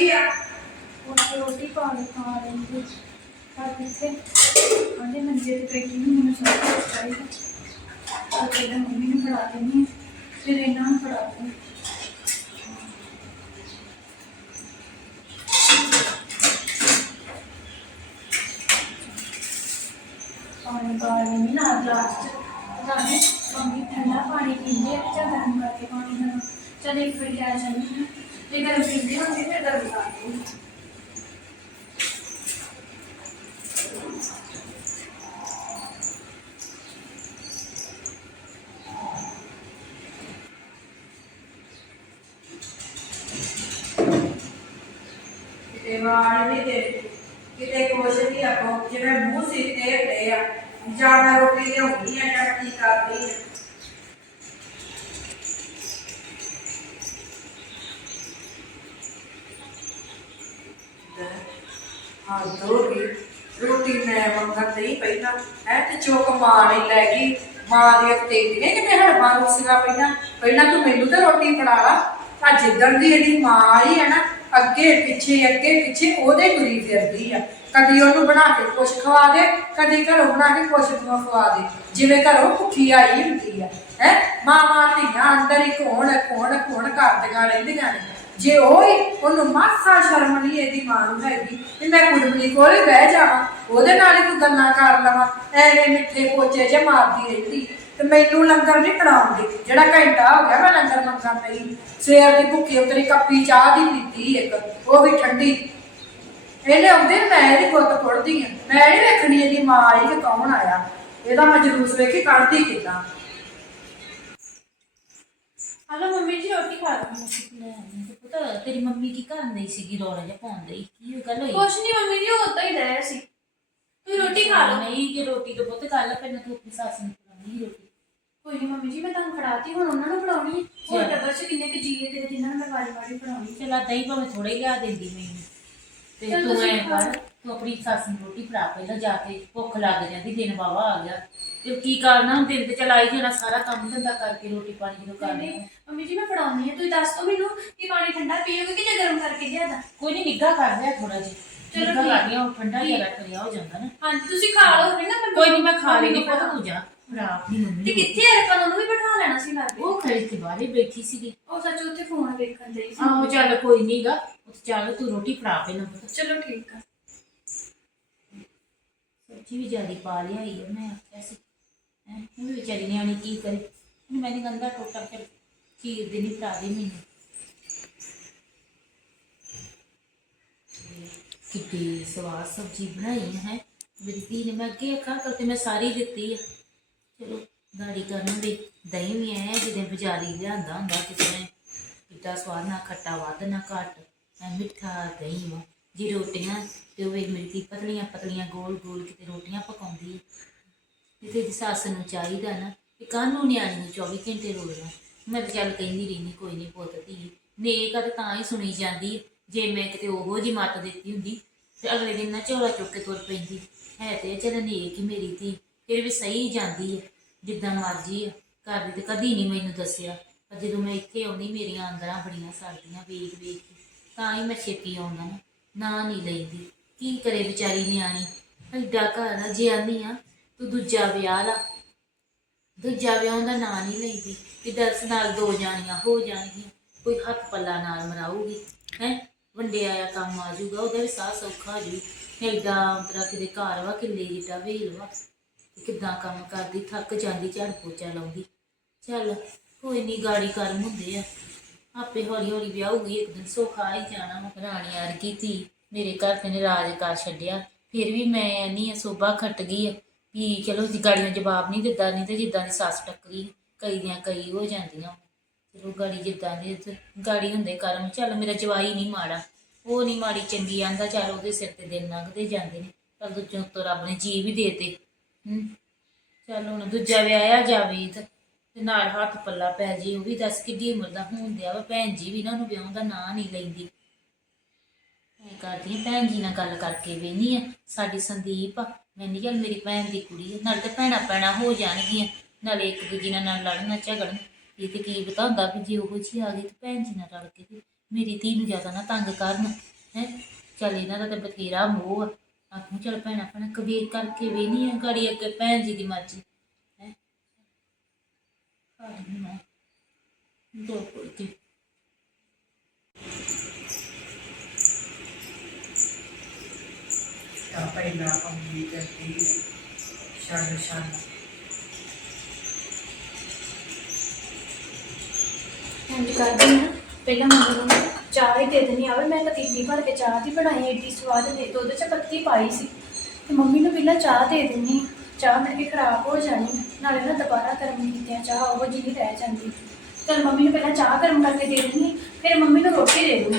ਪਾ ਕੇ ਖਾ ਲੈਂਦੇ ਪਰ ਕਿੱਥੇ ਆਂਦੇ ਮੰਜੇ ਤੇ ਬੈਠੀ ਨਹੀਂ ਮੈਨੂੰ ਸਭ ਕੁਝ ਚਾਹੀਦਾ ਤਾਂ ਪਹਿਲਾਂ ਮੰਮੀ ਨੂੰ ਫੜਾ ਦਿੰਦੀ ਹਾਂ, ਫਿਰ ਇਹਨਾਂ ਨੂੰ ਫੜਾ ਦਿੰਦੀ ਪਾਣੀ ਪਾ ਲੈਂਦੀ ਨਾ ਗਲਾਸ ਚ ਜਾਨੇ ਮੰਮੀ ਠੰਡਾ ਪਾਣੀ ਪੀਂਦੇ ਆ ਜਾਂ ਗਰਮ ਕਰਕੇ ਪਾਣੀ ਨਾਲ ਚਲ ਇੱਕ ਵਾਰੀ ਜੇ ਗਰਮ ਪੀਂਦੇ ਹੋਣਗੇ ਫਿਰ ਗਰਮ ਕਰ ਦੂੰਗੀ ਕਿਤੇ ਵਾਲ ਵੀ ਦੇ ਕਿਤੇ ਕੁਛ ਨਹੀਂ ਆਪੋ ਜਿਵੇਂ ਮੂੰਹ ਸੀਤੇ ਹੁੰਦੇ ਆ ਜਾਂ ਮੈਂ ਰੋਟੀ ਲਿਆਉਣੀ ਆ ਜਾਂ ਕੀ ਕਰਦੀ ਆ ਹਾਂ ਦੋਗੀ ਰੋਟੀ ਮੈਂ ਮੰਗਣ ਨਹੀਂ ਪਹਿਲਾਂ ਹੈ, ਤੇ ਚੋਕ ਮਾਂ ਨੇ ਲੈ ਗਈ, ਮਾਂ ਦੀਆਂ ਤੇਰੀਆਂ ਕਿਤੇ ਹੜਪਾਂ ਰੁੱਸੀਆਂ ਪਹਿਲਾਂ ਪਹਿਲਾਂ ਤੂੰ ਮੈਨੂੰ ਤਾਂ ਰੋਟੀ ਫੜਾ ਲਾ। ਆ ਜਿੱਦਣ ਦੀ ਇਹਦੀ ਮਾਂ ਆਈ ਹੈ ਨਾ, ਅੱਗੇ ਪਿੱਛੇ ਅੱਗੇ ਪਿੱਛੇ, ਉਹਦੇ ਤੁਰੀ ਫਿਰਦੀ ਆ। ਕਦੀ ਉਹਨੂੰ ਬਣਾ ਕੇ ਕੁਛ ਖਵਾ ਦੇ, ਕਦੀ ਘਰੋਂ ਬਣਾ ਕੇ ਕੁਛ ਖਵਾ ਦੇ? ਜਿਵੇਂ ਘਰੋਂ ਭੁੱਖੀ ਆਈ ਹੁੰਦੀ ਆ, ਹੈ ਮਾਂ ਮਾਂ ਧੀਆਂ ਅੰਦਰ ਹੀ ਕੋਣ ਕੋਣ ਕੋਣ ਕਰਦੀਆਂ ਰਹਿੰਦੀਆਂ ਨੇ। ਜੇ ਉਹ ਹੀ ਉਹਨੂੰ ਮਾਸਾ ਸ਼ਰਮ ਨਹੀਂ ਇਹਦੀ ਮਾਂ ਨੂੰ ਹੈਗੀ ਵੀ ਮੈਂ ਕੁੜਮਣੀ ਕੋਲੇ ਬਹਿ ਜਾਵਾਂ ਉਹਦੇ ਨਾਲ ਹੀ ਕੋਈ ਗੱਲਾਂ ਕਰ ਲਵਾਂ ਐਵੇਂ ਮਿੱਠੇ ਪੋਚੇ ਜੇ ਮਾਰਦੀ ਰਹਿੰਦੀ ਤੇ ਮੈਨੂੰ ਲੰਗਰ ਨਹੀਂ ਖੜਾਉਂਦੀ ਜਿਹੜਾ ਘੰਟਾ ਹੋ ਗਿਆ ਮੈਂ ਲੰਗਰ ਮੰਗਣ ਪਈ ਸਵੇਰ ਦੀ ਭੁੱਖੀ ਉਤਰੀ ਕੱਪੀ ਚਾਹ ਦੀ ਪੀਤੀ ਇੱਕ ਉਹ ਵੀ ਠੰਡੀ। ਇਹਨੇ ਆਉਂਦੇ ਮੈਂ ਇਹਦੀ ਗੁੱਤ ਫੁੱਟਦੀ ਆ ਮੈਂ ਨਹੀਂ ਵੇਖਣੀ ਇਹਦੀ ਮਾਂ ਆਈ ਕਿ ਕੌਣ ਆਇਆ। ਇਹਦਾ ਮੈਂ ਜਲੂਸ ਵੇਖੀ ਕੱਢਦੀ ਕਿੱਦਾਂ। ਹਲੋ ਮੰਮੀ ਜੀ ਰੋਟੀ ਖਾ ਲਓ। ਤੇਰੀ ਮੰਮੀ ਕੀ ਕਰਨ ਡਈ ਸੀਗੀ? ਰੌਲਾ ਜਿਹਾ ਪਾਉਂਦੀ ਕੀ ਗੱਲ ਹੋਈ? ਕੁਛ ਨਹੀਂ ਮੰਮੀ ਜੀ ਉਦਾਂ ਹੀ ਰਹਿ ਸੀ। ਤੁਸੀਂ ਰੋਟੀ ਖਾ ਲਓ। ਨਹੀਂ ਕਿ ਰੋਟੀ ਤੋਂ ਪੁੱਤ ਗੱਲ ਪਹਿਲਾਂ ਤੂੰ ਆਪਣੀ ਸੱਸ ਨੂੰ ਖਵਾਉਣੀ ਰੋਟੀ। ਕੋਈ ਨਹੀਂ ਮੰਮੀ ਜੀ ਮੈਂ ਤੁਹਾਨੂੰ ਫੜਾਤੀ ਹੁਣ ਉਹਨਾਂ ਨੂੰ ਫੜਾਉਣੀ ਹੋਰ। ਟੱਬਰ ਚ ਕਿੰਨੇ ਕੁ ਜੀਏ ਤੇ ਜਿਨ੍ਹਾਂ ਨੂੰ ਮੈਂ ਵਾਰੀ ਵਾਰੀ ਫੜਾਉਣੀ। ਚਲਾ ਦਹੀਂ ਭਾਵੇਂ ਥੋੜੇ ਲਿਆ ਦਿੰਦੀ ਮੈਨੂੰ ਤੇ ਚੱਲ ਤੂੰ ਤੁਸੀਂ ਐ ਖਾ ਕਰ ਤੂੰ ਆਪਣੀ ਸੱਸ ਨੂੰ ਰੋਟੀ ਫੜਾ ਪਹਿਲਾਂ ਜਾ ਕੇ ਭੁੱਖ ਲੱਗ ਜਾਂਦੀ ਦਿਨ ਬਾਵਾ ਆ ਗਿਆ। ਤੇ ਕੀ ਕਰਨਾ ਹੁਣ ਦਿਨ ਤੇ ਚਲਾਈ ਜਾਣਾ ਸਾਰਾ ਕੰਮ ਧੰਦਾ ਕਰਕੇ ਰੋਟੀ ਪਾਣੀ ਜਦੋਂ ਕਰਨਾ ਨਹੀਂ ਮੰਮੀ ਜੀ ਮੈਂ ਫੜਾਉਣੀ ਹੈ ਤੁਸੀਂ ਦੱਸ ਦਿਓ ਮੈਨੂੰ ਕਿ ਪਾਣੀ ਠੰਡਾ ਪੀਓਗੇ ਕਿ ਜਾਂ ਗਰਮ ਕਰਕੇ ਲਿਆਦਾ? ਕੋਈ ਨਹੀਂ ਨਿੱਘਾ ਕਰ ਲਿਆ ਥੋੜਾ ਜਿਹਾ। ਚਲੋ ਠੀਕ। ਕਰ ਲਿਆ ਉਹ ਠੰਡਾ ਹੀ ਰੱਖ ਲਿਆ ਹੋ ਜਾਂਦਾ ਨਾ। ਹਾਂਜੀ ਤੁਸੀਂ ਖਾ ਲਓ ਫਿਰ ਨਾ ਮੈਂ ਕੋਈ ਨਹੀਂ ਮੈਂ ਖਾ ਮੰਮੀ ਲੈਣੀ ਨੂੰ ਪੁੱਤ ਤੂੰ ਜਾ। ਆਪਣੀ ਮੰਮੀ। ਤੇ ਨੂੰ। ਕਿੱਥੇ ਹੈ ਆਪਾਂ ਉਹਨੂੰ ਵੀ ਬਿਠਾ ਲੈਣਾ ਸੀ ਲਾਗੇ। ਉਹ ਖੜੀ ਸੀ ਬਾਹਰੇ ਬੈਠੀ ਸੀਗੀ। ਉਹ ਸੱਚ ਉੱਥੇ ਫੋਨ ਵੇਖਣ ਦੇ ਸੀ। ਆਹੋ ਚੱਲ ਕੋਈ ਨਹੀਂਗਾ ਉੱਥੇ ਚੱਲ ਤੂੰ ਰੋਟੀ ਫੜਾ ਪਹਿਲਾਂ ਪੁੱਤ। ਚਲੋ ਠੀਕ ਆ। ਸਬਜ਼ੀ ਵੀ ਜਿਆਦੀ ਪਾ ਲਿਆਈ ਆ ਮੈਂ ਆਖਿਆ ਸੀ। ਹੈ ਉਹ ਵੀ ਵਿਚਾਰੀ ਨਿਆਣੀ ਕੀ ਕਰੇ? ਹੁਣ ਮੈਂ ਗੰਦਾ ਟੋਟਾ ਫਿਰ ਖੀਰ ਦੇ ਨਹੀਂ ਫੜਾ ਦੇ ਮੈਨੂੰ। ਕਿੱਡੀ ਸਵਾਦ ਸਬਜ਼ੀ ਬਣਾਈ ਹੈ? ਮੇਰੀ ਧੀ ਨੇ ਮੈਂ ਅੱਗੇ ਅੱਖਾਂ ਕਰਕੇ ਮੈਂ ਸਾਰੀ ਦਿੱਤੀ ਆ। ਚਲੋ ਗਾੜੀ ਕਰਨ ਦੇ ਦਹੀਂ ਵੀ ਐ ਜਿਹਦੇ ਬਜਾਰੀ ਲਿਆਂਦਾ ਹੁੰਦਾ ਕਿਸੇ ਨੇ। ਕਿੱਡਾ ਸਵਾਦ, ਨਾ ਖੱਟਾ ਵੱਧ, ਨਾ ਘੱਟ। ਐ ਮਿੱਠਾ ਦਹੀਂ ਵਾ। ਜੇ ਰੋਟੀਆਂ, ਤੇ ਉਹ ਵੇਖ ਮੇਰੀ ਧੀ ਪਤਲੀਆਂ ਪਤਲੀਆਂ ਗੋਲ ਗੋਲ ਕਿਤੇ ਰੋਟੀਆਂ ਪਕਾਉਂਦੀ ਹੈ ਤੇ ਤੇਰੀ ਸੱਸ ਨੂੰ ਚਾਹੀਦਾ ਨਾ ਕਿ ਕਾਹਨੂੰ ਨਿਆਣੀ ਨੂੰ 24 ਘੰਟੇ ਰੋਲਣਾ ਮੈਂ ਤਾਂ ਚੱਲ ਕਹਿੰਦੀ ਰਹਿੰਦੀ, ਕੋਈ ਨਹੀਂ ਪੁੱਤ ਧੀ ਨੇਕ ਆ ਤਾਂ ਤਾਂ ਹੀ ਸੁਣੀ ਜਾਂਦੀ ਹੈ। ਜੇ ਮੈਂ ਕਿਤੇ ਉਹੋ ਜੀ ਮੱਤ ਦਿੱਤੀ ਹੁੰਦੀ, ਤੇ ਅਗਲੇ ਦਿਨ ਨਾ ਝੋਲਾ ਚੁੱਕ ਕੇ ਤੁਰ ਪੈਂਦੀ। ਹੈ ਤੇ ਚੱਲ ਨੇਕ ਹੀ ਮੇਰੀ ਧੀ, ਫਿਰ ਵੀ ਸਹੀ ਜਾਂਦੀ ਹੈ ਜਿੱਦਾਂ ਮਰਜ਼ੀ ਆ। ਘਰ ਦੀ ਤੇ ਕਦੀ ਨਹੀਂ ਮੈਨੂੰ ਦੱਸਿਆ, ਪਰ ਜਦੋਂ ਮੈਂ ਇੱਥੇ ਆਉਂਦੀ, ਮੇਰੀਆਂ ਅੰਦਰਾਂ ਬੜੀਆਂ ਸਰਦੀਆਂ ਵੇਖ ਵੇਖ ਕੇ, ਤਾਂ ਹੀ ਮੈਂ ਛੇਤੀ ਆਉਂਦਾ ਨਾ ਨਾ ਨਹੀਂ ਲੈਂਦੀ। ਕੀ ਕਰੇ ਵਿਚਾਰੀ ਨਿਆਣੀ? ਐਡਾ ਘਰ ਆ, ਜੇ ਆਨੀ ਆ ਤੂੰ ਦੂਜਾ ਵਿਆਹ ਲਾ। ਦੂਜਾ ਵਿਆਹ ਦਾ ਨਾਂ ਨਹੀਂ ਲੈਂਦੀ। ਕਿ ਦਰਸ ਨਾਲ ਦੋ ਜਾਣੀਆਂ, ਹੋ ਜਾਣਗੀਆਂ। ਕੋਈ ਹੱਥ ਪੱਲਾ ਨਾਲ ਮਰਾਊਗੀ, ਹੈ? ਵੰਡਿਆ ਆ ਕੰਮ ਆ ਜਾਊਗਾ, ਉਹਦਾ ਵੀ ਸਾਹ ਸੌਖਾ ਹੋ ਜੂ ਐਡਾ ਤਰਾ ਕਿਤੇ ਘਰ ਵਾ, ਕਿੱਲੇ ਜਿੱਡਾ ਵੇਲ ਵਾ। ਕਿੱਦਾਂ ਕੰਮ ਕਰਦੀ, ਥੱਕ ਜਾਂਦੀ, ਝਾੜ ਪੋਚਾ ਲਾਉਂਦੀ। ਚੱਲ ਕੋਈ ਨਹੀਂ ਗਾੜੀ ਕਰਮ ਹੁੰਦੇ ਆ। ਆਪੇ ਹੌਲੀ ਹੌਲੀ ਵਿਆਹੂਗੀ, ਇੱਕ ਦਿਨ ਸੌਖਾ ਹੀ ਜਾਣਾ ਵਾ। ਰਾਣੀ ਵਰਗੀ ਧੀ, ਮੇਰੇ ਘਰ ਤੇ ਨੇ ਰਾਜ ਕਰ ਛੱਡਿਆ। ਫਿਰ ਵੀ ਮੈਂ ਨਹੀਂ ਸੋਭਾ ਖੱਟ ਗਈ ਆ। ਵੀ ਚਲੋ ਜੀ ਗਾੜੀ ਜਵਾਬ ਨਹੀਂ ਦਿੱਤਾ ਨਹੀਂ ਤੇ ਜਿੱਦਾਂ ਦੀ ਸੱਸ ਟੱਕਰੀ, ਕਈ ਦੀਆਂ ਕਈ ਹੋ ਜਾਂਦੀਆਂ। ਚਲੋ ਗਾੜੀ ਜਿੱਦਾਂ ਦੀ ਤੇ ਗਾੜੀ ਹੁੰਦੇ ਕਰਮ, ਚੱਲ ਮੇਰਾ ਜਵਾਈ ਨਹੀਂ ਮਾੜਾ। ਉਹ ਨਹੀਂ ਮਾੜੀ, ਚੰਗੀ ਆਂਦਾ, ਚੱਲ ਉਹਦੇ ਸਿਰ ਤੇ ਦਿਨ ਲੰਘਦੇ ਜਾਂਦੇ ਨੇ। ਪਰ ਦੂਜੋਂ ਤੋਂ ਰੱਬ ਨੇ ਜੀ ਵੀ ਦੇਤੇ। ਹੂੰ, ਚੱਲ ਹੁਣ ਦੂਜਾ ਵਿਆਹਿਆ ਜਾਵੇ ਤੇ ਨਾਲ ਹੱਥ ਪੱਲਾ ਪੈ ਜੇ, ਉਹ ਵੀ ਦੱਸ ਕਿੱਡੀ ਉਮਰ ਦਾ ਹੋਣ ਦਿਆ ਵਾ। ਭੈਣ ਜੀ ਵੀ ਨਾ ਉਹਨੂੰ ਵਿਆਹੁਣ ਦਾ ਨਾਂ ਨਹੀਂ ਲੈਂਦੀ। ਮੈਂ ਕਰਦੀ ਭੈਣ ਜੀ ਨਾਲ ਗੱਲ ਕਰਕੇ ਵੇਨੀ ਆ, ਸਾਡੀ ਸੰਦੀਪ ਆ। ਮੈਂ ਨਹੀਂ ਚੱਲ ਮੇਰੀ ਭੈਣ ਦੀ ਕੁੜੀ ਆ, ਨਾਲ ਤੇ ਭੈਣਾਂ ਭੈਣਾਂ ਹੋ ਜਾਣਗੀਆਂ। ਨਾਲੇ ਇੱਕ ਦੂਜੀ ਨਾਲ ਨਾਲ ਲੜਨ ਝਗੜਨ। ਇਹ ਤੇ ਕੀ ਬਤਾਉਂਦਾ ਵੀ ਜੇ ਉਹ ਜੀ ਆ ਗਈ ਤੇ ਭੈਣ ਜੀ ਨਾਲ ਰਲ ਕੇ ਤੇ ਮੇਰੀ ਧੀ ਨੂੰ ਜ਼ਿਆਦਾ ਨਾ ਤੰਗ ਕਰਨ, ਹੈ। ਚੱਲ ਇਹਨਾਂ ਦਾ ਤਾਂ ਬਥੇਰਾ ਮੋਹ ਆ। ਆਖੂ ਚੱਲ ਭੈਣਾ ਭੈਣਾ ਕਬੀਰ ਕਰਕੇ ਵੀ ਨਹੀਂ ਆ ਗਾੜੀ ਅੱਗੇ ਭੈਣ ਜੀ ਦੀ ਮਰਜ਼ੀ, ਹੈ। ਮੈਂ। ਦੋ ਕੁੜਤੀ ਤਾਂ ਪਹਿਲਾਂ ਅੰਮੀ ਕਰਦੀ। ਹੈ ਛੱਡ। ਛੱਡ ਇੰਜ ਕਰਦੀ ਨਾ ਪਹਿਲਾਂ ਮੰਮੀ ਨੂੰ ਚਾਹ ਹੀ ਦੇ ਦੇਣੀ ਆਵੇ, ਮੈਂ ਪਤੀਲੀ ਭਰ ਕੇ ਚਾਹ ਦੀ ਬਣਾਈ ਏਡੀ ਸਵਾਦ ਦੇ ਦੁੱਧ ਚ ਪੱਤੀ ਪਾਈ ਸੀ। ਤੇ ਮੰਮੀ ਨੂੰ ਪਹਿਲਾਂ ਚਾਹ ਦੇ ਦਿੰਨੀ ਚਾਹ ਮੇਰੇ ਕੇ ਖਰਾਬ ਹੋ ਜਾਣੀ। ਨਾਲੇ ਨਾ ਦੁਬਾਰਾ ਗਰਮ ਕੀਤਿਆਂ ਚਾਹ। ਉਹ ਜਿਹੀ ਰਹਿ ਜਾਂਦੀ। ਚਲ ਮੰਮੀ ਨੂੰ ਪਹਿਲਾਂ ਚਾਹ ਗਰਮ ਕਰਕੇ ਦੇ ਦਿੰਨੀ ਫਿਰ ਮੰਮੀ ਨੂੰ ਰੋਟੀ ਦੇ ਦੂੰਗੀ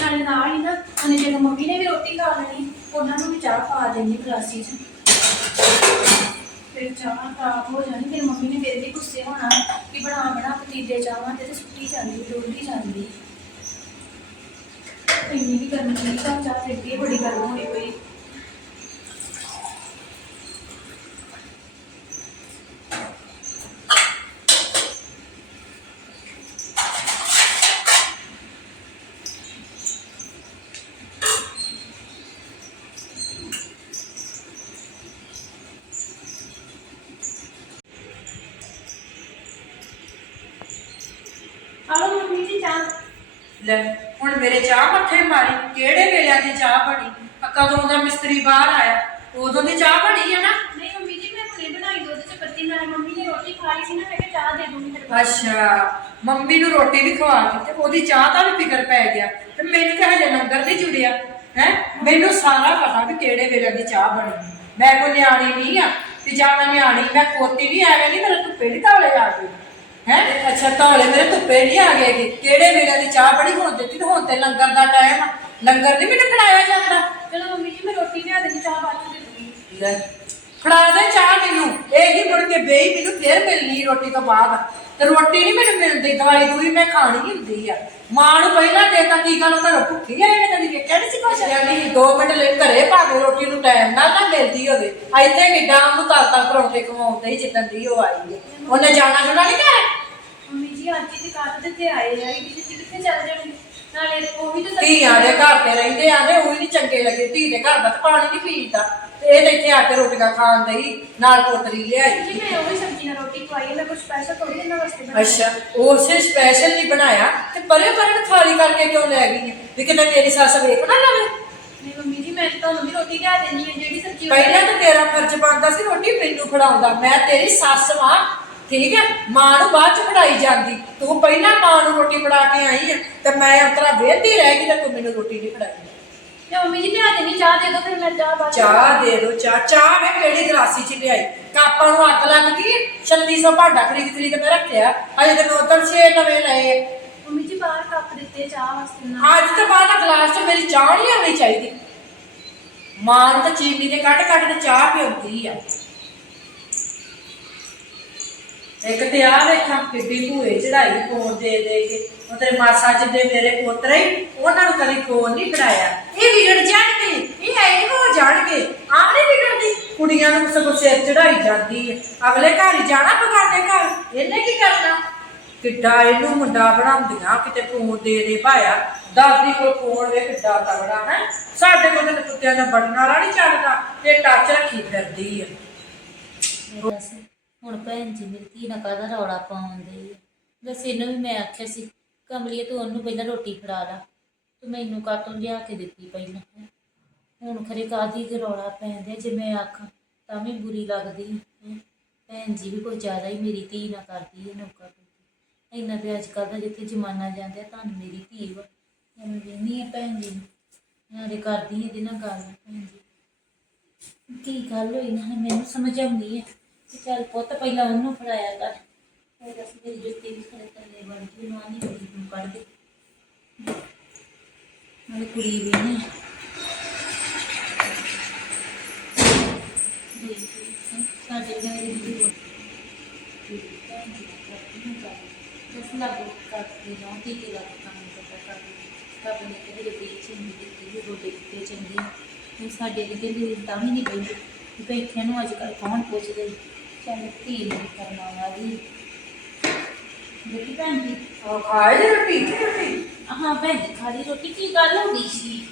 ਨਾਲੇ ਨਾਲ ਹੀ ਨਾ, ਉਹਨੇ ਜਦੋਂ ਮੰਮੀ ਨੇ ਵੀ ਰੋਟੀ ਖਾ ਲੈਣੀ ਉਹਨਾਂ ਨੂੰ ਵੀ ਚਾਹ ਪਾ ਦੇਣੀ ਗਲਾਸੀ 'ਚ। ਫਿਰ ਚਾਹ ਖਰਾਬ ਹੋ ਜਾਣੀ, ਫਿਰ ਮੰਮੀ ਨੇ ਫਿਰ ਵੀ ਗੁੱਸੇ ਹੋਣਾ ਕਿ ਬਣਾ ਬਣਾ ਪਤੀਲੇ ਚਾਹਾਂ ਤੇ ਤੇ ਸੁੱਟੀ ਜਾਂਦੀ ਡੋਲਦੀ ਜਾਂਦੀ। ਇੰਨੀ ਵੀ ਗਰਮੀ ਨਹੀਂ ਤਾਂ ਚਾਹ ਫਿਰ ਵੀ ਬੜੀ ਗਰਮ ਹੋਈ ਪਈ। ਆਲੋ ਮੰਮੀ ਜੀ ਚਾਹ। ਲੈ ਹੁਣ ਮੇਰੇ ਚਾਹ ਮੱਥੇ ਮਾਰੀ। ਕਿਹੜੇ ਵੇਲਿਆਂ ਦੀ ਚਾਹ ਬਣੀ? ਆ ਕਦੋਂ ਦਾ ਮਿਸਤਰੀ ਬਾਹਰ ਆਇਆ? ਉਦੋਂ ਦੀ ਚਾਹ ਬਣੀ ਹੈ ਨਾ? ਨਹੀਂ ਮੰਮੀ ਜੀ ਮੈਂ ਹੁਣੇ ਬਣਾਈ ਦੁੱਧ ਚ ਪੱਤੀ ਨਾਲ। ਮੰਮੀ ਨੇ ਰੋਟੀ ਖਾ ਲਈ ਸੀ ਨਾ ਮੈਂ ਕਿਹਾ ਚਾਹ ਦੇ ਦੂੰਗੀ ਤੇਰੇ ਕੋਲ। ਅੱਛਾ। ਮੰਮੀ ਨੂੰ ਰੋਟੀ ਵੀ ਖਵਾ ਦਿੱਤੀ ਤੇ ਉਹਦੀ ਚਾਹ ਦਾ ਵੀ ਫਿਕਰ ਪੈ ਗਿਆ। ਤੇ ਮੈਨੂੰ ਤਾਂ ਹਜੇ ਲੰਗਰ ਨਹੀਂ ਜੁੜਿਆ ਹੈ? ਮੈਨੂੰ ਸਾਰਾ ਪਤਾ ਵੀ ਕਿਹੜੇ ਵੇਲੇ ਦੀ ਚਾਹ ਬਣੀ। ਮੈਂ ਕੋਈ ਨਿਆਣੀ ਨਹੀਂ ਆ ਤੇ ਜਾਂ ਮੈਂ ਨਿਆਣੀ ਮੈਂ ਖੋਤੀ ਵੀ ਐਵੇਂ ਨਹੀਂ ਮੇਰੇ ਧੁੱਪੇ ਨਹੀਂ ਧੌਲੇ ਆ ਗਏ ਹੈ? ਅੱਛਾ ਧੌਲੇ ਮੇਰੇ ਧੁੱਪੇ ਨਹੀਂ ਆ ਗਏ ਗੇ। ਕਿਹੜੇ ਵੇਲੇ ਦੀ ਚਾਹ ਬਣੀ? ਹੁਣ ਦਿੱਤੀ ਤੇ ਹੁਣ ਤੇ ਲੰਗਰ ਦਾ ਟਾਈਮ ਆ। ਲੰਗਰ ਨਹੀਂ ਮੈਨੂੰ ਖਿਲਾਇਆ ਜਾਂਦਾ। ਚਲੋ ਮੰਮੀ ਜੀ ਮੈਂ ਰੋਟੀ ਲਿਆ ਦੇਣੀ ਚਾਹ ਬਾਅਦ ਚ ਦੇ ਦੂੰਗੀ ਲੈ ਫੜਾ ਦੇ ਚਾਹ ਮੈਨੂੰ। ਇਹ ਹੀ ਮੁੜ ਕੇ ਬੇਈ ਮੈਨੂੰ ਫੇਰ ਮਿਲਣੀ ਰੋਟੀ ਤੋਂ ਬਾਅਦ। ਤੇ ਰੋਟੀ ਨਹੀਂ ਮੈਨੂੰ ਮਿਲਦੀ ਦਵਾਈ ਦੂਈ ਮੈਂ ਖਾਣੀ ਹੁੰਦੀ ਆ। ਮਾਂ ਨੂੰ ਪਹਿਲਾਂ ਦੇਤਾ ਕੀ ਗੱਲ ਉਹਨਾਂ ਭੁੱਖੀ ਆ ਇਹਨੇ ਕਦੀ ਵੇਖਿਆ ਨਹੀਂ ਸੀ ਕੁਛ? ਨਹੀਂ 2 ਮਿੰਟ ਲੈ ਘਰੇ ਭਾਵੇਂ ਰੋਟੀ ਨੂੰ ਟਾਈਮ ਨਾਲ ਨਾ ਮਿਲਦੀ ਹੋਵੇ। ਇੱਥੇ ਕਿੱਡਾ ਉਹਨੂੰ ਤਾਲ ਪਰੌਂਠੇ ਖਵਾਉਂਦੇ ਹੀ ਜਿੱਦਣ ਦੀ ਉਹ ਆਈ ਹੈ। ਉਹਨੇ ਜਾਣਾ ਜੁਣਾ ਨਹੀਂ ਘਰ ਜੀ ਅੱਜ ਹੀ ਦੁਕਾਨ ਤੇ ਤੇ ਆਏ ਆ ਕਿ ਤੁਸੀਂ ਕਿੱਥੇ ਚੱਲ ਜਾਣਗੇ ਨਾਲੇ ਉਹ ਵੀ ਤਾਂ ਧੀਆਂ ਦੇ ਘਰ ਤੇ ਰਹਿੰਦੇ ਆਂਦੇ ਉਹ ਹੀ ਨਹੀਂ ਚੰਗੇ ਲੱਗੇ ਧੀ ਦੇ ਘਰ ਦਾ ਤਾਂ ਪਾਣੀ ਨਹੀਂ ਪੀਂਦਾ। ਤੇ ਇਹ ਤਾਂ ਇੱਥੇ ਆ ਕੇ ਰੋਟੀਆਂ ਖਾਣ ਦਈ ਨਾਲ ਪੋਤਰੀ ਲਿਆਈ। ਜੀ ਮੈਂ ਉਹ ਹੀ ਸਬਜ਼ੀ ਨਾਲ ਰੋਟੀ ਖਵਾਈ ਹੈ, ਮੈਂ ਕੁਝ ਸਪੈਸ਼ਲ ਥੋੜੀ ਇਹਨਾਂ ਵਾਸਤੇ ਬਣਾਈ। ਅੱਛਾ ਉਸੇ ਸਪੈਸ਼ਲ ਨਹੀਂ ਬਣਾਇਆ? ਤੇ ਪਰੇ ਪਰੇ ਨੂੰ ਖਾਲੀ ਕਰਕੇ ਕਿਉਂ ਲੈ ਗਈ ਹੈ? ਵੀ ਕਿਤੇ ਮੇਰੀ ਸੱਸ ਵੇਖ ਨਾ ਲਵੇ। ਨਹੀਂ ਮੰਮੀ ਜੀ ਮੈਂ ਤੁਹਾਨੂੰ ਵੀ ਰੋਟੀ ਲਿਆ ਦੇਣੀ ਹੈ ਜਿਹੜੀ ਸਬਜ਼ੀ ਪਹਿਲਾਂ ਤਾਂ ਤੇਰਾ ਫਰਜ਼ ਬਣਦਾ ਸੀ ਰੋਟੀ ਮੈਨੂੰ ਫੜਾਉਂਦਾ ਮੈਂ ਤੇਰੀ ਸੱਸ ਵਾਂ ਠੀਕ ਹੈ? ਮਾਂ ਨੂੰ ਬਾਅਦ ਚ ਫੜਾਈ ਜਾਂਦੀ। ਤੂੰ ਪਹਿਲਾਂ ਮਾਂ ਨੂੰ ਰੋਟੀ ਫੜਾ ਕੇ ਆਈ ਹੈ ਤੇ ਮੈਂ ਅੰਤਰਾ ਵੇਹਦੀ ਰਹਿ ਗਈ ਤੇ ਤੂੰ ਮੈਨੂੰ ਰੋਟੀ ਨਹੀਂ ਫੜਾਈ ਤੇ ਮੰਮੀ ਜੀ ਲਿਆ ਦੇਣੀ ਚਾਹ ਦੇ ਦਿਓ ਫਿਰ ਮੈਂ ਚਾਹ ਬਾਅਦ ਚਾਹ ਦੇ ਦੋ ਚਾਹ। ਚਾਹ ਮੈਂ ਕਿਹੜੀ ਗਲਾਸੀ ਚ ਲਿਆਈ? ਕਾਪਾਂ ਨੂੰ ਅੱਗ ਲੱਗ ਗਈ 3600 ਭਾਂਡਾ ਖਰੀਦ ਖਰੀਦ ਮੈਂ ਰੱਖਿਆ। ਅਜੇ ਤੇ ਮੈਂ ਉਧਰ ਛੇ ਨਵੇਂ ਲਏ। ਮੰਮੀ ਜੀ ਬਾਹਰ ਕੱਪ ਦਿੱਤੇ ਚਾਹ ਵਾਸਤੇ ਨਾ। ਅੱਜ ਤੋਂ ਬਾਅਦ ਗਲਾਸ 'ਚ ਮੇਰੀ ਚਾਹ ਨਹੀਂ ਆਉਣੀ ਚਾਹੀਦੀ। ਮਾਂ ਤਾਂ ਚੀਨੀ ਦੇ ਕੱਟ ਕੱਟ ਕੇ ਚਾਹ ਪਿਉਂਦੀ ਆ। ਇੱਕ ਤੇ ਆ ਵੇਖਾਂ, ਕਿੱਡੀ ਭੂਏ ਚੜਾਈ ਫੋਨ ਦੇ ਦੇ ਕੇ। ਉਹ ਤੇਰੇ ਮਾਸਾ ਚ ਦੇ ਮੇਰੇ ਪੋਤਰੇ, ਉਹਨਾਂ ਨੂੰ ਕਦੀ ਫੋਨ ਨਹੀਂ ਫੜਾਇਆ। ਇਹ ਵਿਗੜ ਜਾਣਗੇ, ਇਹ ਐ ਹੋ ਜਾਣਗੇ। ਆਹ ਨਹੀਂ ਵਿਗੜਦੀ। ਕੁੜੀਆਂ ਨੂੰ ਸਗੋਂ ਸਿਰ ਚੜਾਈ ਜਾਂਦੀ ਹੈ। ਅਗਲੇ ਘਰ ਹੀ ਜਾਣਾ ਬਗਾਨੇ ਘਰ। ਇਹਨੇ ਕੀ ਕਰਨਾ? ਕਿੱਡਾ ਇਹਨੂੰ ਮੁੰਡਾ ਬਣਾਉਂਦੀਆਂ, ਕਿਤੇ ਫੋਨ ਦੇ ਦੇ ਭਾਇਆ। ਦਾਦੀ ਕੋਲ ਫੋਨ ਵੇ ਕਿੱਡਾ ਤਗੜਾ ਹੈ। ਸਾਡੇ ਕੋਲ ਤਾਂ ਕੁੱਤਿਆਂ ਦਾ ਬੜਨ ਵਾਲਾ ਨਹੀਂ ਚੱਲਦਾ। ਤੇ ਟੱਚ ਰੱਖੀ ਫਿਰਦੀ ਹੈ। ਹੁਣ ਭੈਣ ਜੀ ਮੇਰੀ ਧੀ ਨਾਲ ਕਾਹਦਾ ਰੌਲਾ ਪਾਉਣ ਪਾਉਂਦੇ ਬਸ ਇਹਨੂੰ ਵੀ ਮੈਂ ਆਖਿਆ ਸੀ, ਕਮਲੀਏ ਤੂੰ ਉਹਨੂੰ ਪਹਿਲਾਂ ਰੋਟੀ ਖੜਾ ਲਾ। ਤੂੰ ਮੈਨੂੰ ਕਾਤੋਂ ਲਿਆ ਕੇ ਦਿੱਤੀ ਪਹਿਲਾਂ? ਹੈਂ। ਹੁਣ ਖਰੇ ਕਾਦੀ ਕੁ ਰੌਲਾ ਪੈਂਦੇ ਜੇ ਮੈਂ ਆਖਾਂ ਤਾਂ ਵੀ ਬੁਰੀ ਲੱਗਦੀ ਹੈ? ਭੈਣ ਜੀ ਵੀ ਕੋਈ ਜ਼ਿਆਦਾ ਹੀ ਮੇਰੀ ਧੀ ਨਾ ਕਰਦੀ ਹੈ ਨੌਕਾ ਇੰਨਾ ਤੇ ਅੱਜ ਕੱਲ੍ਹ ਦਾ ਜਿੱਥੇ ਜ਼ਮਾਨਾ ਜਾਂਦਾ ਤੁਹਾਨੂੰ ਮੇਰੀ ਧੀ ਵਾ। ਐਵੇਂ ਵੇਹਨੀ ਹੈ ਭੈਣ ਜੀ ਨਾਲੇ ਕਰਦੀ ਇਹਦੇ ਨਾਲ ਗੱਲ, ਭੈਣ ਜੀ। ਕੀ ਗੱਲ ਹੋਈ? ਨਾ ਮੈਨੂੰ ਸਮਝ ਆਉਂਦੀ ਹੈ ਕਿ ਚੱਲ ਪੁੱਤ ਪਹਿਲਾਂ ਉਹਨੂੰ ਫੜਾਇਆ ਕਰ। ਫਿਰ ਦੱਸ ਮੇਰੀ ਜੁੱਤੀ ਵੀ ਖੜੇ ਥੱਲੇ ਬਣ ਗਈ ਨਾ ਨਹੀਂ ਕੁੜੀ ਨੂੰ ਕੱਢ ਦੇ। ਨਾਲੇ ਕੁੜੀ ਵੀ ਨਹੀਂ ਸਾਡੇ ਘਰ ਦੀ ਵੀ ਦਸ ਲੱਗ ਕਰਦੀ ਨਾ ਤੀ ਕੇ ਲੱਗ ਕੰਮ ਕਰਦਾ ਰੱਬ ਨੇ ਕਿਹੜੇ ਦੇ ਚੰਗੀ ਦਿੱਤੀ ਵੀ ਰੋਟੀ ਚੰਗੀ ਹੁਣ ਸਾਡੇ ਦੀ ਤਾਂ ਵੀ ਨਹੀਂ ਪੈਂਦੀ ਬੈਠਿਆਂ ਨੂੰ ਅੱਜ ਕੱਲ੍ਹ ਕੌਣ ਪੁੱਛਦੇ ਚੱਲ ਧੀ ਨੂੰ ਕਰਨਾ ਵਾਲੀ ਦੇਖੀ ਭੈਣ ਜੀ? ਉਹ ਖਾਏ ਜੇ ਰੋਟੀ ਤੇ ਰੋਟੀ? ਹਾਂ ਭੈਣ ਜੀ ਖਾਲੀ ਰੋਟੀ ਕੀ ਗੱਲ ਹੋ ਗਈ ਸੀ?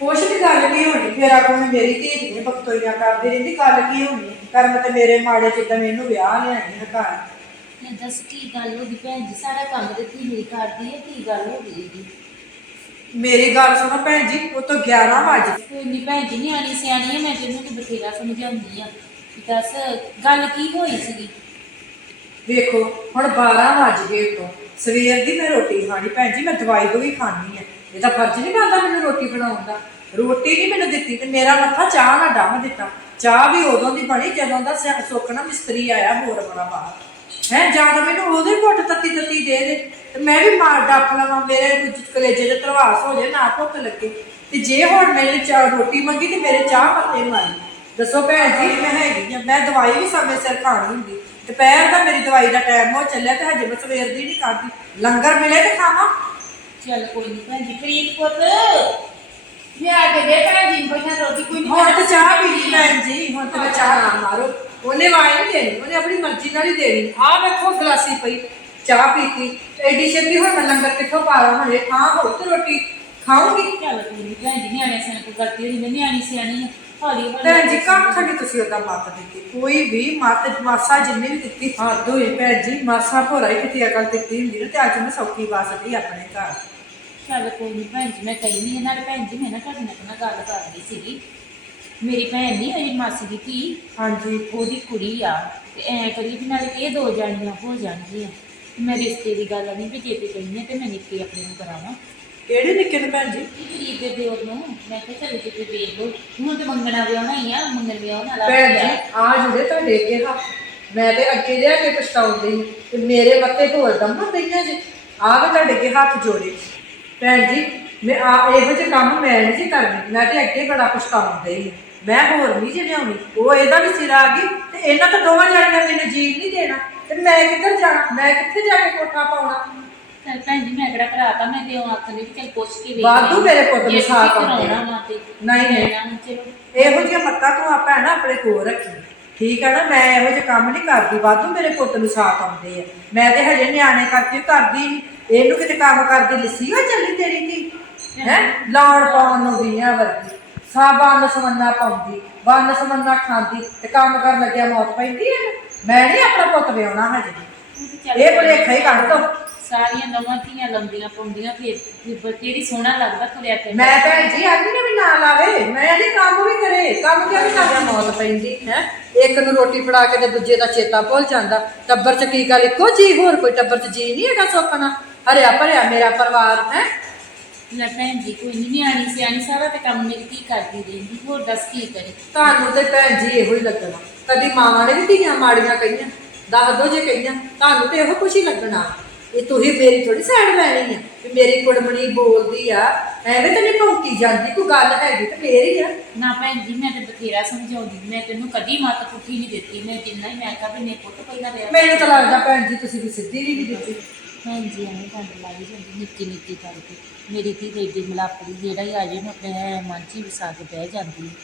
ਕੁਛ ਵੀ ਗੱਲ ਨਹੀਂ ਹੋਣੀ ਫਿਰ ਆਖੋ ਮੈਂ ਮੇਰੀ ਧੀ ਨੇ ਬਖਤੋਈਆਂ ਕਰਦੀ ਰਹਿੰਦੀ ਗੱਲ ਕੀ ਹੋਣੀ? ਕਰਮ ਤੇ ਮੇਰੇ ਮਾੜੇ ਜਿੱਦਾਂ ਮੈਨੂੰ ਵਿਆਹ ਲਿਆਈ ਹੈ ਘਰ। ਮੈਂ ਦੱਸ ਕੀ ਗੱਲ ਹੋ ਗਈ ਭੈਣ ਜੀ ਸਾਰਾ ਕੰਮ ਤੇ ਧੀ ਮੇਰੀ ਕਰਦੀ ਹੈ ਕੀ ਗੱਲ ਹੋ ਗਈ ਜੀ ਮੇਰੀ ਗੱਲ ਸੁਣੋ ਭੈਣ ਜੀ ਉਹ ਤੋਂ 11 ਵਜੇ ਕੋਈ ਨਹੀਂ ਭੈਣ ਜੀ ਨਿਆਣੀ ਸਿਆਣੀ ਹੈ ਮੈਂ ਤੈਨੂੰ ਤੇ ਬਥੇਰਾ ਸਮਝਾਉਂਦੀ ਆ ਦੱਸ, ਗੱਲ ਕੀ ਹੋਈ ਸੀਗੀ? ਵੇਖੋ, ਹੁਣ 12 ਵੱਜ ਗਏ ਤੋਂ ਸਵੇਰ ਦੀ ਮੈਂ ਰੋਟੀ ਖਾਣੀ, ਭੈਣ ਜੀ, ਮੈਂ ਦਵਾਈ ਤੋਂ ਵੀ ਖਾਣੀ ਹੈ। ਤਾਂ ਫਰਜ਼ ਨਹੀਂ ਬਣਦਾ ਮੈਨੂੰ ਰੋਟੀ ਬਣਾਉਣ ਦਾ। ਰੋਟੀ ਨਹੀਂ ਮੈਨੂੰ ਦਿੱਤੀ ਤੇ ਮੇਰਾ ਮੱਥਾ ਚਾਹ ਨਾਲ ਡੰਮ ਦਿੱਤਾ। ਚਾਹ ਵੀ ਉਦੋਂ ਦੀ ਬਣੀ ਜਦੋਂ ਦਾ ਸਿਆ- ਸੁੱਖ ਨਾ ਮਿਸਤਰੀ ਆਇਆ ਹੋਰ ਬੜਾ ਬਾਹਰ। ਹੈ, ਜਾਂ ਤਾਂ ਮੈਨੂੰ ਉਹਦੇ ਘੁੱਟ ਤੱਤੀ ਤੱਤੀ ਦੇ ਦੇ ਤੇ ਮੈਂ ਵੀ ਮਾਰ ਡੱਪ ਲਵਾਂ, ਮੇਰੇ ਕੁਝ ਕਲੇਜੇ ਦੇ ਧਰਵਾਸ ਹੋ ਜਾਏ, ਨਾ ਭੁੱਖ ਲੱਗੇ। ਤੇ ਜੇ ਹੁਣ ਮੇਰੇ ਚਾਹ ਰੋਟੀ ਮੰਗੀ ਤੇ ਮੇਰੇ ਚਾਹ ਪੱਤੇ ਮਾਰੀ। ਦੱਸੋ ਭੈਣ ਜੀ ਮੈਂ ਹੈਗੀ ਆ ਮੈਂ ਦਵਾਈ ਵੀ ਸਮੇਂ ਸਿਰ ਖਾਣੀ ਹੁੰਦੀ। ਦੁਪਹਿਰ ਦਾ ਮੇਰੀ ਦਵਾਈ ਦਾ ਟਾਈਮ ਹੋ ਚੱਲਿਆ ਤੇ ਹਜੇ ਮੈਂ ਸਵੇਰ ਦੀ ਨਹੀਂ ਖਾਧੀ। ਲੰਗਰ ਮਿਲੇ ਤੇ ਖਾਵਾਂ? ਚੱਲ ਕੋਈ ਨਹੀਂ ਭੈਣ ਜੀ ਪ੍ਰੀਤ ਪੁੱਤ ਮੈਂ ਆ ਕੇ ਦੇ ਭੈਣ ਜੀ ਪਹਿਲਾਂ ਰੋਟੀ ਕੋਈ ਨਹੀਂ ਹੁਣ ਤੇ ਚਾਹ ਪੀ ਲਈ ਭੈਣ ਜੀ ਹੁਣ ਤੇ ਮੈਂ ਚਾਹ ਨਾ ਮਾਰੋ। ਉਹਨੇ ਵਾਈ ਨਹੀਂ ਦੇਣੀ ਉਹਨੇ ਆਪਣੀ ਮਰਜ਼ੀ ਨਾਲ ਹੀ ਦੇਣੀ। ਆਹ ਵੇਖੋ ਗਲਾਸੀ ਪਈ ਚਾਹ ਪੀਤੀ। ਐਡੀ ਛੇਤੀ ਹੁਣ ਮੈਂ ਲੰਗਰ ਕਿੱਥੋਂ ਪਾਵਾਂ ਹਲੇ ਖਾਂ ਹੋ ਤੇ ਰੋਟੀ ਖਾਊਂਗੀ। ਚੱਲ ਕੋਈ ਨਹੀਂ ਭੈਣ ਜੀ ਨਿਆਣੇ ਸਿਆਣੇ ਕੋਈ ਗਲਤੀ ਹੋਈ ਮੈਂ ਨਿਆਣੀ ਸਿਆਣੀ ਆ। ਹੌਲੀ ਹੌਲੀ ਭੈਣ ਜੀ ਕੱਖ ਨਹੀਂ ਤੁਸੀਂ ਉਹਦਾ ਮੱਤ ਦਿੱਤੀ। ਕੋਈ ਵੀ ਮੱਤ ਮਾਸਾ ਜਿੰਨੇ ਵੀ ਦਿੱਤੀ ਹੱਦ ਹੋਈ ਭੈਣ ਜੀ ਮਾਸਾ ਭੋਰਾ ਹੀ ਕਿਤੇ ਅਕਲ ਦਿੱਤੀ ਹੁੰਦੀ ਨਾ ਤੇ ਅੱਜ ਮੈਂ ਸੌਖੀ ਵਸਦੀ ਆਪਣੇ ਘਰ। ਚੱਲ ਕੋਈ ਨਹੀਂ ਭੈਣ ਜੀ ਮੈਂ ਕਹੀ ਨਹੀਂ ਨਾਲ ਭੈਣ ਜੀ ਮੈਂ ਨਾ ਤੁਹਾਡੇ ਨਾਲ ਨਾ ਗੱਲ ਕਰਦੀ ਸੀਗੀ। ਮੇਰੀ ਭੈਣ ਨਹੀਂ ਮੇਰੀ ਮਾਸੀ ਦੀ ਧੀ ਹਾਂਜੀ। ਉਹਦੀ ਕੁੜੀ ਆ ਤੇ ਐ ਕਰੀ ਵੀ ਨਾਲੇ ਇਹ ਦੋ ਜਾਣੀਆਂ ਹੋ ਜਾਣਗੀਆਂ। ਮੈਂ ਰਿਸ਼ਤੇ ਦੀ ਗੱਲ ਨਹੀਂ ਵੀ ਜੇ ਤੇ ਕਹਿੰਦੀ ਆ ਤੇ ਮੈਂ ਨਿੱਕੇ ਆਪਣੇ ਨੂੰ ਕਰਾਵਾਂ। ਕਿਹੜੇ ਨਿੱਕੇ ਨੂੰ ਭੈਣ ਜੀ? ਪ੍ਰੀਤ ਦੇ ਦਿਓਰ ਨੂੰ। ਮੈਂ ਕਿਹਾ ਚੱਲ ਕਿਤੇ ਵੇਖ ਲਓ। ਹੁਣ ਤੇ ਮੰਗਣਾ ਵਿਆਹਣਾ ਹੀ ਆ ਮੰਗਣ ਵਿਆਹਣ ਵਾਲਾ ਭੈਣ। ਜੀ ਆ। ਜੁੜੇ ਤੁਹਾਡੇ ਅੱਗੇ ਹੱਥ। ਮੈਂ ਤੇ ਅੱਗੇ ਲਿਆ ਕੇ ਪਛਤਾਉਂਦੀ ਤੇ ਮੇਰੇ ਮੱਥੇ ਢੋਲ ਦੰਮਾ ਪਈਆਂ ਜੀ। ਆ ਵੀ ਤੁਹਾਡੇ ਅੱਗੇ ਹੱਥ ਜੋੜੇ। ਭੈਣ ਜੀ ਮੈਂ ਆ ਇਹੋ ਜਿਹੇ ਕੰਮ ਮੈਂ ਨਹੀਂ ਜੀ ਕਰਨੀ। ਮੈਂ ਤੇ ਅੱਗੇ ਬੜਾ ਪਛਤਾਉਂਦੀ ਮੈਂ ਹੋਰ ਨਹੀਂ ਜੇ ਲਿਆਉਣੀ। ਉਹ ਇਹਦਾ ਵੀ ਸਿਰ ਆ ਗਈ। ਤੇ ਇਹਨਾਂ ਤਾਂ ਦੋਵਾਂ ਜਾਣੀਆਂ ਮੈਨੂੰ ਜੀਵ ਨਹੀਂ ਦੇਣਾ। ਤੇ ਮੈਂ ਕਿੱਧਰ ਜਾਣਾ? ਮੈਂ ਕਿੱਥੇ ਜਾ ਕੇ ਕੋਠਾ ਪਾਉਣਾ? ਚੱਲ ਭੈਣ ਜੀ ਮੈਂ ਕਿਹੜਾ ਕਰਾਤਾ ਮੈਂ ਤੇ ਉਹ ਆਖਣ ਦੀ ਵੀ ਚੱਲ ਪੁੱਛ ਕੇ ਵੇਖ ਵਾਧੂ ਮੇਰੇ ਪੁੱਤ ਨੂੰ ਜੇ ਸਾਥ ਤੁਸੀਂ ਆਉਂਦੇ। ਕਰਾਉਣਾ ਵਾ ਤੇ ਨਹੀਂ, ਚਲੋ ਇਹੋ ਜਿਹੀਆਂ ਮੱਤਾਂ ਤੂੰ ਆਪਾ ਨਾ ਆਪਣੇ ਕੋਲ ਰੱਖੀ। ਠੀਕ ਹੈ ਨਾ ਮੈਂ ਇਹੋ ਜਿਹੇ ਕੰਮ ਨਹੀਂ ਕਰਦੀ। ਵਾਧੂ ਮੇਰੇ ਪੁੱਤ ਨੂੰ ਸਾਥ ਆਉਂਦੇ ਆ। ਮੈਂ ਤੇ ਹਜੇ ਨਿਆਣੇ ਕਰਕੇ ਕਰਦੀ ਨੀ। ਇਹਨੂੰ ਕਿਤੇ ਕੰਮ ਕਰਦੀ ਲਿੱਸੀ ਹੋ ਚੱਲੀ ਤੇਰੀ ਧੀ? ਹੈ? ਪਾਉਣ ਨੂੰ ਵੀਆਂ ਵਰਗੀ। ਪਾਉਂਦੀ ਵੰਨ ਸਮੰਨਾ ਖਾਂਦੀ ਤੇ ਕੰਮ ਕਰਨ ਲੱਗਿਆ ਮੌਤ ਪੈਂਦੀ ਹੈ ਮੈਂ ਨਹੀਂ ਆਪਣਾ ਪੁੱਤ ਵਿਆਉਣਾ ਹਜੇ। ਇਹ ਭੁਲੇਖਾ ਹੀ ਕੱਢ ਦੋ। ਸਾਰੀਆਂ ਨਵਾਂ ਧੀਆਂ ਲੰਦੀਆਂ ਪਾਉਂਦੀਆਂ ਫਿਰ ਫਿਰ ਤੇਰੀ ਸੋਹਣਾ ਲੱਗਦਾ ਤੁਰਿਆ ਤੇ ਮੈਂ ਭੈਣ ਜੀ ਅੱਜ ਨੇ ਵੀ ਨਾ ਲਾਵੇ ਮੈਂ ਨਹੀਂ ਕੰਮ ਵੀ ਕਰੇ ਕੰਮ ਕਿਉਂ ਨਹੀਂ ਕਰਦਾ? ਮੌਤ ਪੈਂਦੀ ਹੈ? ਇੱਕ ਨੂੰ ਰੋਟੀ ਫੜਾ ਕੇ ਤੇ ਦੂਜੇ ਦਾ ਚੇਤਾ ਭੁੱਲ ਜਾਂਦਾ। ਟੱਬਰ ਚ ਕੀ ਗੱਲ ਇੱਕੋ ਜੀ ਹੋਰ ਕੋਈ ਟੱਬਰ ਚ ਜੀ ਨਹੀਂ ਹੈਗਾ ਸੋਖਣਾ ਹਰਿਆ ਭਰਿਆ ਮੇਰਾ ਪਰਿਵਾਰ ਹੈ? ਲੈ ਭੈਣ ਜੀ ਕੋਈ ਨਹੀਂ ਨਿਆਣੀ ਸਿਆਣੀ ਸਾਰਾ ਤੇ ਕੰਮ ਮੇਰੀ ਕੀ ਕਰਦੀ ਰਹਿੰਦੀ ਹੋਰ ਦੱਸ ਕੀ ਕਰੇ? ਤੁਹਾਨੂੰ ਤੇ ਭੈਣ ਜੀ ਇਹੋ ਹੀ ਲੱਗਣਾ। ਕਦੀ ਮਾਵਾਂ ਨੇ ਵੀ ਧੀਆਂ ਮਾੜੀਆਂ ਕਹੀਆਂ ਦੱਸ ਦੋ ਜੇ ਕਹੀਆਂ ਤੁਹਾਨੂੰ ਤੇ ਇਹੋ ਕੁਛ ਹੀ ਲੱਗਣਾ। ਇਹ ਤੁਸੀਂ ਮੇਰੀ ਥੋੜੀ ਸਾਈਡ ਲੈਣੀ ਆ ਕਿ ਮੇਰੀ ਕੁੜਮਣੀ ਬੋਲਦੀ ਆ ਐਵੇਂ ਤਾਂ ਨਹੀਂ ਭੌਂਕੀ ਜਾਂਦੀ ਕੋਈ ਗੱਲ ਹੈਗੀ ਤੇ ਫੇਰ ਹੀ ਆ। ਨਾ ਭੈਣ ਜੀ ਮੈਂ ਤੇ ਬਥੇਰਾ ਸਮਝਾਉਂਦੀ ਮੈਂ ਤੈਨੂੰ ਕਦੀ ਮੱਤ ਪੁੱਠੀ ਨਹੀਂ ਦਿੱਤੀ ਮੈਂ ਜਿੰਨਾ ਹੀ ਮੈਂ ਕਹਾਂ ਵੀ ਨਹੀਂ ਪੁੱਤ ਪਹਿਲਾਂ ਰਿਹਾ ਮੈਨੂੰ ਤਾਂ ਲੱਗਦਾ ਭੈਣ ਜੀ ਤੁਸੀਂ ਵੀ ਸਿੱਧੀ ਵੀ ਨਹੀਂ ਦਿੱਤੀ ਭੈਣ ਜੀ ਐਵੇਂ ਕੰਡ ਲਾਈ ਜਾਂਦੀ ਨਿੱਕੀ ਨਿੱਕੀ ਕਰਕੇ ਮੇਰੀ ਧੀ ਤੇ ਏਡੀ ਮਲਾਪੜੀ ਜਿਹੜਾ ਹੀ ਆ ਜੇ ਨੂੰ ਆਪਣੇ ਮਨ 'ਚ ਹੀ ਵਸਾ ਕੇ ਬਹਿ ਜਾਂਦੀ। ਹੈ।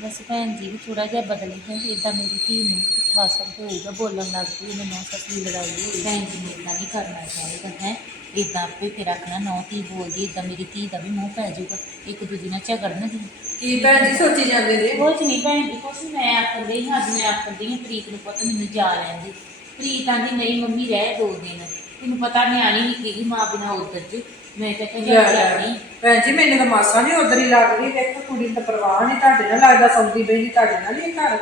ਬਸ ਭੈਣ ਜੀ ਵੀ ਥੋੜਾ ਜਿਹਾ ਬਦਲ ਗਿਆ ਇਦਾਂ ਮੇਰੀ ਧੀ ਨੂੰ। ਅਸਰ ਹੋਊਗਾ ਬੋਲਣ ਲੱਗ ਪਈ ਉਹਨੇ ਨੌ ਸੱਤੀ ਲੜਾਈ ਹੋਈ। ਭੈਣ ਜੀ ਨੂੰ ਇਦਾਂ ਨਹੀਂ ਕਰਨਾ ਚਾਹੀਦਾ ਹੈ। ਇਦਾਂ ਆਪੇ ਫਿਰ ਰੱਖਣਾ ਨੌ ਧੀ ਬੋਲਦੀ ਇਦਾਂ ਮੇਰੀ ਧੀ ਦਾ ਵੀ ਮੂੰਹ ਪੈ ਜਾਊਗਾ ਇੱਕ ਦੂਜੀ ਨਾਲ ਝਗੜਨ ਦੀ ਕੀ ਭੈਣ ਜੀ ਸੋਚੀ ਜਾਂਦੇ ਜੇ? ਕੁਛ ਨਹੀਂ ਭੈਣ ਜੀ ਕੁਛ ਮੈਂ ਆਖਦੀ ਹਾਂ ਅੱਜ ਮੈਂ ਆਖਦੀ ਹਾਂ ਪ੍ਰੀਤ ਨੂੰ ਪੁੱਤ ਮੈਨੂੰ ਜਾ ਲੈਂਦੀ ਪ੍ਰੀਤ ਆਂਦੀ ਨਹੀਂ ਮੰਮੀ ਰਹਿ ਦੋ ਦਿਨ। ਤੈਨੂੰ ਪਤਾ ਨਿਆਣੀ ਨਿੱਕੀ ਦੀ ਮਾਂ ਬਿਨਾ ਉਧਰ ਜੀ। ਮੈਂ ਤਾਂ ਕਹਿੰਦੀ। ਜਾਣੀ ਭੈਣ ਜੀ ਮੈਨੂੰ ਤਾਂ ਮਾਸਾ ਨਹੀਂ ਉਧਰ ਹੀ ਲੱਗਦੀ। ਦੇਖੋ ਕੁੜੀ ਨੂੰ ਤਾਂ ਪਰਵਾਹ ਨਹੀਂ ਤੁਹਾਡੇ ਨਾਲ ਲੱਗਦਾ ਸੌਂਦੀ ਬੈਠੀ ਤੁਹਾਡੇ ਨਾਲ ਹੀ ਇਹ ਘਰ।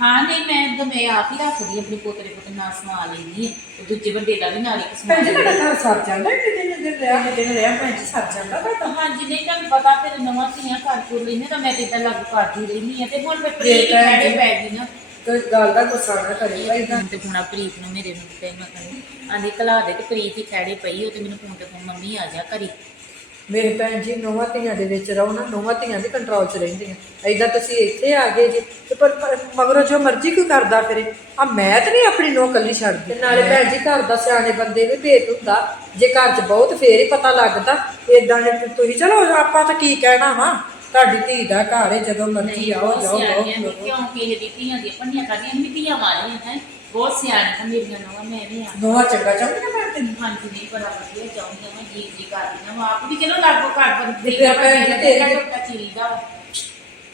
ਹਾਂ ਨਹੀਂ ਮੈਂ ਤਾਂ ਮੈਂ ਆਪ ਹੀ ਰੱਖਦੀ ਆਪਣੇ ਪੋਤਰੇ ਪੁੱਤ ਨਾਲ ਸਮਾ ਲੈਂਦੀ ਹਾਂ। ਉਹ ਦੂਜੇ ਵੱਡੇ ਦਾ ਵੀ ਨਾਲ ਇੱਕ ਸਮਾ ਭੈਣ ਜੀ ਤੁਹਾਡਾ ਘਰ ਸਰ ਜਾਂਦਾ ਕਿ ਦਿਨ ਦਿਨ ਰਿਹਾ ਕਿ ਦਿਨ ਰਿਹਾ ਭੈਣ ਜੀ ਸਰ ਜਾਂਦਾ ਤੁਹਾਡਾ? ਹਾਂ। ਹਾਂਜੀ ਨਹੀਂ ਤੁਹਾਨੂੰ ਪਤਾ ਫਿਰ ਨਵਾਂ ਧੀਆਂ ਘਰ ਕੋਲ ਲੈਨੇ ਤਾਂ ਮੈਂ ਤੇ ਇਦਾਂ ਲੱਗ ਕਰਦੀ ਰਹਿੰਦੀ ਹਾਂ। ਤੇ ਹੁਣ ਮੈਂ ਪ੍ਰੀਤ ਭੈਣ ਖੜੇ ਜੀ। ਪੈ ਗਈ ਨਾ। ਕੋਈ ਗੱਲ ਦਾ ਗੁੱਸਾ ਨਾ ਕਰੀ ਭਾਈ ਦਾ। ਤੇ ਹੁਣ ਪ੍ਰੀਤ ਨੂੰ ਮੇਰੇ ਨੂੰ ਤੇ ਮੈਂ ਕਹਿੰਦੀ ਆਂਦੀ ਕਲਾ ਦੇ ਤੇ ਪ੍ਰੀਤ ਹੀ ਖੜੇ ਪਈ ਉਹ ਤੇ ਮੈਨੂੰ ਫੋਨ ਤੇ ਫੋਨ ਮੰਮੀ ਆ ਜਾ ਘਰੀ। ਮੇਰੇ ਭੈਣ ਜੀ ਨੌਵਾਂ ਧੀਆਂ ਦੇ ਵਿੱਚ ਰਹੋ ਨਾ ਨੌਵਾਂ ਧੀਆਂ ਦੇ ਕੰਟਰੋਲ 'ਚ ਰਹਿੰਦੀਆਂ। ਐਦਾਂ ਤੁਸੀਂ ਇੱਥੇ ਆ ਗਏ ਜੀ ਤੇ ਪਰ ਪਰ ਮਗਰੋਂ ਜੋ ਮਰਜ਼ੀ ਕੋਈ ਕਰਦਾ ਫਿਰੇ। ਆ ਮੈਂ ਤਾਂ ਨਹੀਂ ਆਪਣੀ ਨੌ ਕੱਲੀ ਛੱਡਦੀ। ਤੇ ਨਾਲੇ ਭੈਣ ਜੀ ਘਰ ਦਾ ਸਿਆਣੇ ਬੰਦੇ ਵੀ ਭੇਤ ਹੁੰਦਾ। ਜੇ ਘਰ 'ਚ ਬਹੁਤ ਫੇਰ ਹੀ ਪਤਾ ਲੱਗਦਾ ਏਦਾਂ ਜੇ ਤੁਸੀਂ ਚਲੋ ਆਪਾਂ ਤਾਂ ਕੀ ਕਹਿਣਾ ਵਾ? ਤੁਹਾਡੀ ਧੀ ਦਾ ਘਰ ਹੈ ਜਦੋਂ ਮਰਜ਼ੀ ਆਓ ਜਾਓ ਨੇ, ਜਾਓ ਕਿਉਂ? ਕਿਸੇ ਦੀ ਧੀਆਂ ਪੰਨੀਆਂ ਕਰਦੀਆਂ ਮਿੱਟੀਆਂ ਮਾਰੀਆਂ ਹੈ? ਬਹੁਤ ਸਿਆਣੀਆਂ ਮੇਰੀਆਂ ਨਵਾਂ ਮੈਂ ਵੀ ਆ। ਨੌਵਾਂ ਚੰਗਾ ਚਾਹੁੰਦੀਆਂ ਭੈਣ ਤੈਨੂੰ? ਹਾਂਜੀ ਨਹੀਂ ਬੜਾ ਵਧੀਆ ਚਾਹੁੰਦੀ ਮੈਂ ਜੀ ਜੀ ਕਰਦੀ ਹਾਂ ਆਪ ਵੀ ਚਲੋ ਲਾਗੋ ਘਰ ਪਰ ਤੇ ਫਿਰ ਭੈਣ ਜੀ ਤੇਰੀ ਤੇ- ਟੋਟਾ ਚੀਰੀਦਾ ਵਾ।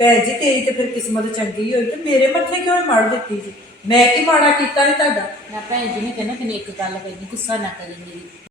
ਭੈਣ ਜੀ ਤੇਰੀ ਤੇ ਫਿਰ ਕਿਸਮਤ ਚੰਗੀ ਹੋਈ ਤੇ ਮੇਰੇ ਮੱਥੇ ਕਿਉਂ ਮੜ ਦਿੱਤੀ ਜੀ? ਮੈਂ ਕੀ ਮਾੜਾ ਕੀਤਾ ਸੀ ਤੁਹਾਡਾ? ਮੈਂ ਭੈਣ ਜੀ ਨੇ ਕਹਿੰਦਾ ਤੈਨੂੰ ਇੱਕ ਗੱਲ ਕਹਿੰਦੀ ਗੁੱਸਾ ਨਾ ਕਰੀ ਮੇਰੀ।